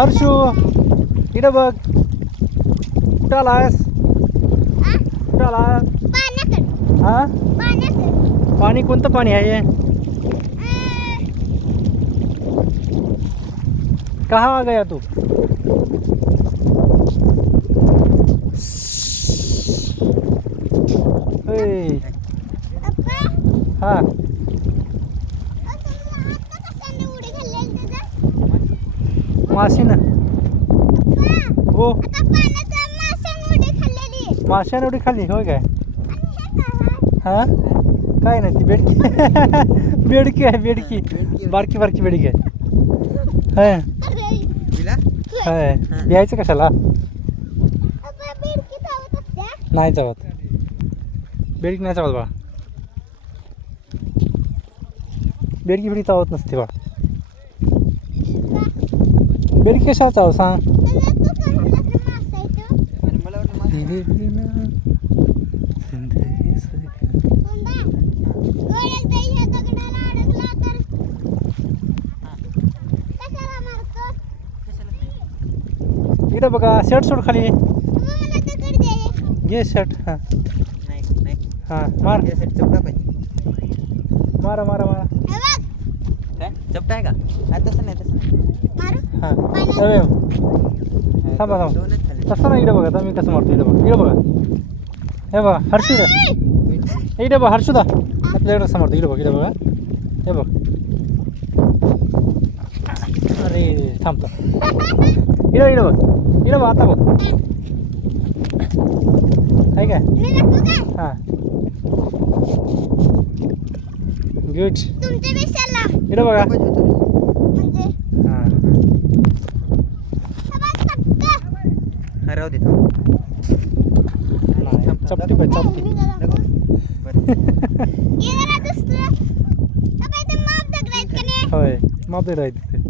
हर्षू इकडे बघ. कुठं आलास? कुठं आलास? हा पाणी कोणतं पाणी आहे? कहाँ आ गया तू? हा मासे ना. हो माशाने उडी खाल्ली होय काय? हा काय नाही ती बेडकी. बेडकी आहे बेडकी. बारकी बारकी बेडकी आहे. बियायचं कशाला? नाही चावत बेडकी नाही चावत बा. बेडकी बिडकी चावत नसते बा. बेडकी कशाला चाव सांग? इकडे बघा शर्ट सोड खाली. घे शर्ट. हां हां मार. मारा मारा मारा. चपटा आहे का? तसं नाही हां थांबा थांबा. तसं नाही. इकडे बघा आता मी कसं मारतो. इकडे बघा इकडे बघा. हे बघा हर्षू इकडे बघा. हर्षुदा आपल्याकडे कसं मारतो. इकडे बघ इकडे बघा. हे बघ. अरे थांबतो. इकडे इकडे बघ. इकडे बघ आता बघ. आहे काय? हां गुड. इकडे बघा. हां राहू दे. चपटी पाय चपटी. होय माप दे राहते.